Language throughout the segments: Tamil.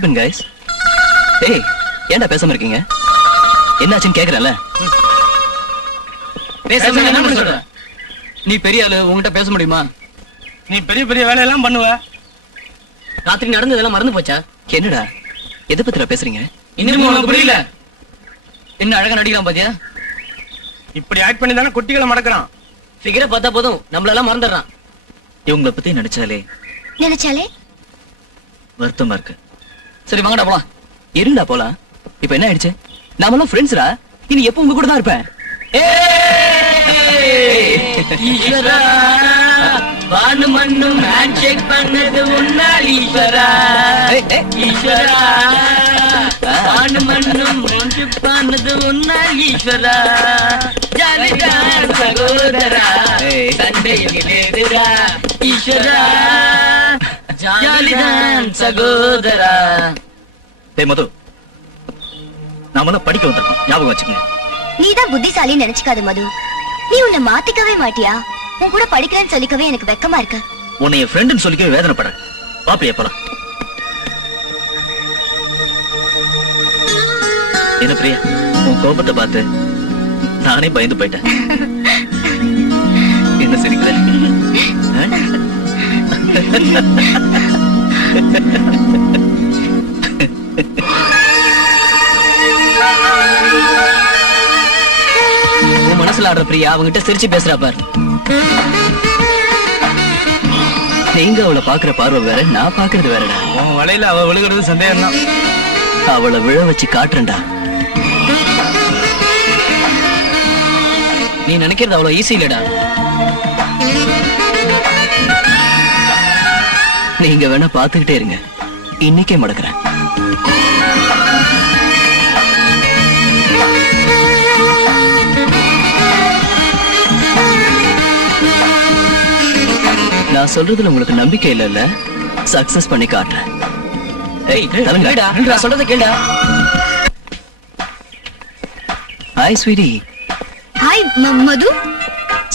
happened guys? ஏய் ஏன்டா பேசாம இருக்கீங்க? என்னாச்சுன்னு கேக்குறேன்ல. பேசாம என்ன பண்ண சொல்ற? நீ பெரிய ஆளு, உன்கிட்ட பேச முடியுமா? நீ பெரிய பெரிய வேலையெல்லாம் பண்ணுவ. ராத்திரி நடந்ததெல்லாம் மறந்து போச்சா? என்னடா எதை பத்தில பேசுறீங்க? இன்னும் உனக்கு புரியல? என்ன அழகா நடிக்கலாம் பாத்தியா? இப்படி ஆக்ட் பண்ணி தானே குட்டிகளை மடக்குறான். ஃபிகரை பார்த்தா போதும் நம்மளெல்லாம் மறந்துடுறான். இவங்களை பத்தி நினைச்சாலே வருத்தமா இருக்கு. சரி வாங்கடா போலாம். இருண்டா போலாம். இப்ப என்ன ஆயிடுச்சு? நாமெல்லாம் ஃப்ரெண்ட்ஸ்டா. இனி எப்ப உங்க கூட தான் இருப்பேன். ஈஸ்வரா வானு மண்ணும் ஹேண்ட்ஷேக் பண்ணது உன்னால் ஈஸ்வரா. ஈஸ்வரா வானு மண்ணும் ஹேண்ட்ஷேக் பண்ணது உன்னால் ஈஸ்வரா. ஜாலிதான் சகோதரா சண்டையிலேதுரா ஈஸ்வரா. ஜாலிதான் சகோதரா. டேய் மது, நாமெல்லாம் படிக்க வந்திருக்கோம், ஞாபகம் வச்சுக்கங்க. நீதான் புத்திசாலி நினைச்சுக்காத மது. நீ உன்னை மாத்திக்கவே மாட்டியா? உன் கூட படிக்கிறேன்னு சொல்லிக்கவே எனக்கு வெக்கமா இருக்கு. உன்னை என் ஃப்ரெண்டுன்னு சொல்லிக்கவே வேதனைப்படுறேன். பாப்பியா போலாம். என்ன பிரியா, உன் கோபத்தை பார்த்து நானே பயந்து போயிட்டேன். என்ன சிரிக்கிற? உன் மனசுல ஆடுற பிரியா அவங்கிட்ட சிரிச்சு பேசுறா பாரு. நீங்க அவளை பாக்குற பார்வை வேற, நான் பாக்குறது வேறடா. உன் வலையில அவ விழுகிறது சந்தேகம் தான். அவளை விழ வச்சு காட்டுறேன்டா. நீ நினைக்கிறது அவ்வளவு ஈஸி இல்லடா. நீங்க வேணா பாத்துக்கிட்டே இருங்க, இன்னைக்கே மடக்குறேன். நான் சொல்றதுல உங்களுக்கு நம்பிக்கை இல்ல, சக்சஸ் பண்ணி காட்டுறேன். நான் சொல்றத கேளுடா. Hi sweetie. ஹாய் மது.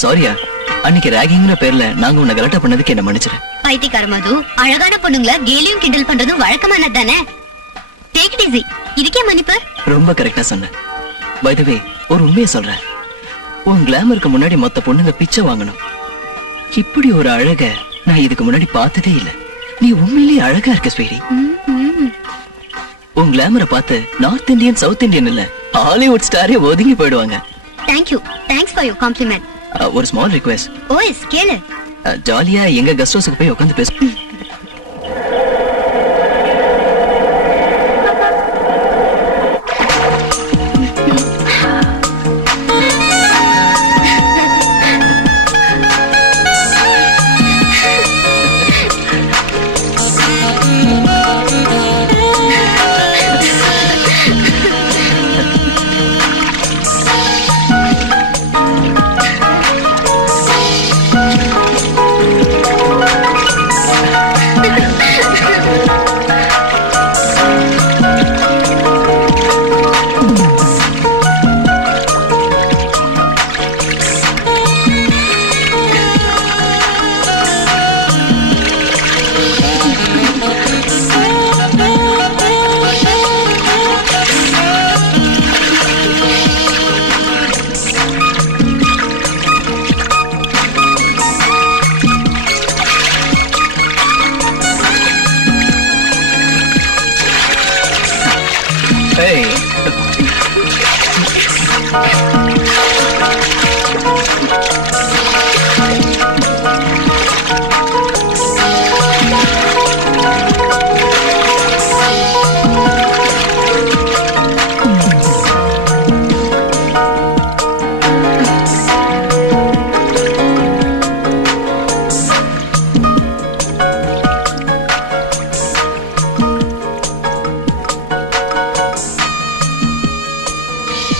சாரியா, அன்னைக்கு ராகிங்கிற பேர்ல நாங்க உன்னை கலட்ட பண்ணதுக்கு என்ன மன்னிச்சிரு. பைத்தியக்கார மது, அழகான பொண்ணுங்கள கேலியும் கிண்டல் பண்றதும் வழக்கமானது தானே. Take it easy. இதுக்கே மன்னிப்பு? ரொம்ப கரெக்டா சொன்ன. பை தி வே, ஒரு உண்மையை சொல்றேன். உன் கிளாமருக்கு முன்னாடி மொத்த பொண்ணுங்க பிச்சை வாங்கணும். இப்படி ஒரு அழக நான் இதுக்கு முன்னாடி பார்த்ததே இல்ல. நீ உண்மையிலேயே அழகா இருக்க ஸ்வீட்டி. உன் கிளாமரை பார்த்து நார்த் இந்தியன் சவுத் இந்தியன் இல்ல, ஹாலிவுட் ஸ்டாரே ஒதுங்கி போயிடுவாங்க. Thank you. Thanks for your compliment. ஒரு ஸ்மால் ரிக்வெஸ்ட். ஓ எஸ், கேளு. ஜாலியா எங்க கெஸ்ட் ஹவுஸ்க்கு போய் உட்கார்ந்து பேசு.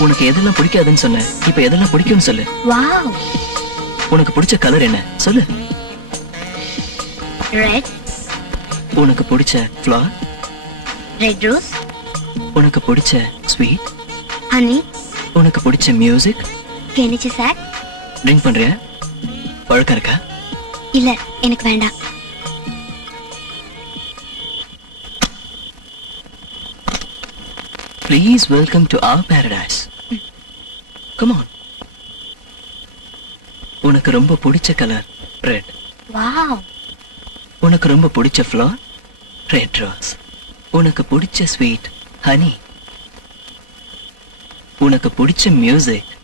உனக்கு எதெல்லாம் பிடிக்காதுன்னு சொன்ன, இப்ப எதெல்லாம் பிடிக்கும்னு சொல்லு. வாவ். உனக்கு பிடிச்ச கலர் என்ன சொல்லு. ரெட். உனக்கு பிடிச்ச ஃப்ளவர்? Red rose. உனக்கு பிடிச்ச ஸ்வீட்? ஹனி. உனக்கு பிடிச்ச மியூசிக்? Kenichi sir. ட்ரிங்க் பண்றியா? பழக்கம் இருக்கா? இல்ல, எனக்கு வேண்டாம். Please welcome to our paradise. Come on. உனக்கு ரொம்ப பிடிச்ச கலர் ரெட். வாவ். உனக்கு ரொம்ப பிடிச்ச ஃப்ளவர் ரெட் ரோஸ். உனக்கு பிடிச்ச ஸ்வீட் ஹனி. உனக்கு பிடிச்ச மியூசிக்